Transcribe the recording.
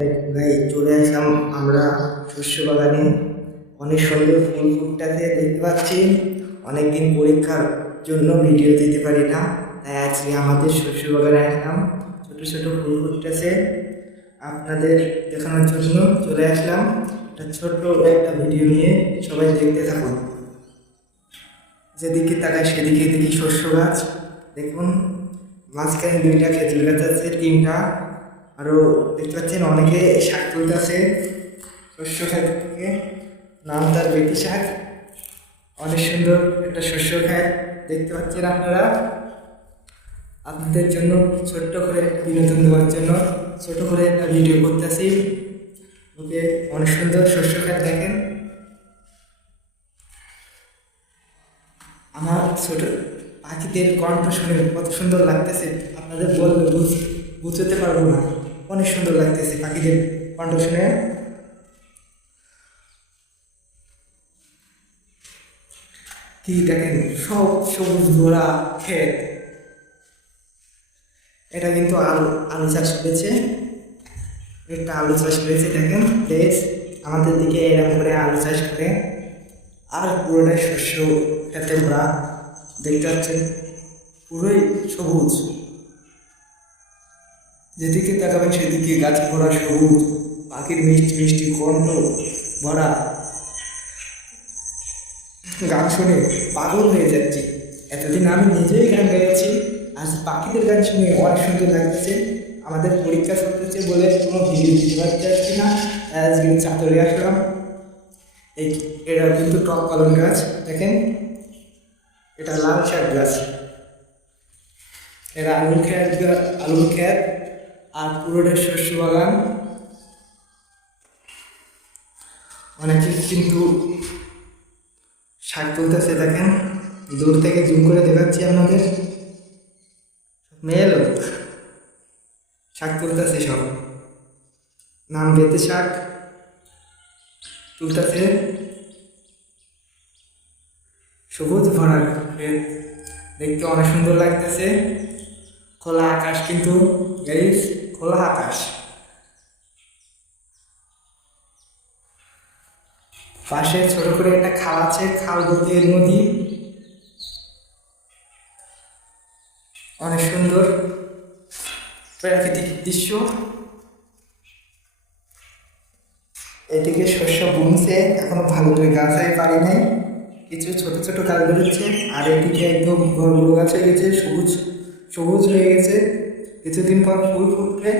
ভাই চলে আসলাম আমরা শস্য বাগানে। অনেক সুন্দর ফুল ফুটটাতে দেখতে পাচ্ছি। অনেকদিন পরীক্ষার জন্য ভিডিও দিতে পারি না, তাই আজকে আমাদের শস্য বাগানে আসলাম। ছোট ছোট ফুল ফুটতেছে, আপনাদের দেখানোর জন্য চলে আসলাম। একটা ছোট্ট একটা ভিডিও নিয়ে সবাই দেখতে থাকুন। যেদিকে তাকায় সেদিকে দেখি শস্য গাছ। দেখুন, মাঝখানে দুইটা খেজুর গাছ আছে, তিনটা। আরও দেখতে পাচ্ছেন অনেকে শাক তুলতেছে শস্য ক্ষেত থেকে। নাম তার বেটি শাক। অনেক সুন্দর একটা শস্য ক্ষেত দেখতে পাচ্ছেন আপনারা। আপনাদের জন্য ছোট্ট করে একটা বিনোদন দেওয়ার জন্য ছোট করে একটা ভিডিও করতেছি। ওকে, অনেক সুন্দর শস্য ক্ষেত দেখেন। আমার ছোট পাখিদের কণ্ঠ শুনে কত সুন্দর লাগতেছে, আপনাদের বললে বুঝতে পারবো না। অনেক সুন্দর লাগতেছে পাখিদের কণ্ঠ শুনে। কি দেখেন, সব সবুজ ধরা ক্ষেত। এটা কিন্তু আলু আলু চাষ করেছে, একটা আলু চাষ করেছে। দেখেন দেশ আমাদের দিকে এরকম করে আলু চাষ করে। আর পুরোটাই শস্য খেতে ভরা, দেখতে পাচ্ছেন পুরোই সবুজ। যেদিকে তাকাবেন সেদিকে গাছ ভরা সবুজ, পাখির মিষ্টি মিষ্টি কণ্ঠ ভরা। গান শুনে পাগল হয়ে যাচ্ছি। এতদিন আমি নিজেই গান গাইছি, আজ পাখিদের গান শুনে অনেক সুন্দর লাগতেছে। আমাদের পরীক্ষা চলতেছে বলে কোনো ভিডিও দিতে পারছি না, আজকে চাদরে আসলাম। এই এটা কিন্তু টক পালন গাছ দেখেন, এটা লাল শাক গাছ। এটা আলুর ক্ষেত, আলুর ক্ষেত আর পুরোটা শস্য বাগান। অনেকে কিন্তু শাক তুলতেছে দেখেন, দূর থেকে জুম করে দেখাচ্ছি আপনাদের। মেয়ে লোক শাক তুলতেছে, সব নাম বেতে শাক তুলতেছে। সবুজ ভরা ক্ষেত দেখতে অনেক সুন্দর লাগতেছে। খোলা আকাশ, কিন্তু গাইস খোলা আকাশ। পাশে ছোট করে একটা খাল আছে, খাল বলতে নদী। অনেক সুন্দর প্রাকৃতিক দৃশ্য। এদিকে শস্য বুনছে, এখনো ভালো করে গাছাই পারি নাই, কিছু ছোট ছোট গাছ বেরোচ্ছে। আর এদিকে একদম বড় বড় গাছ হয়ে গেছে, সবুজ সবুজ হয়ে গেছে। কিছুদিন পর ফুল ফুটবে।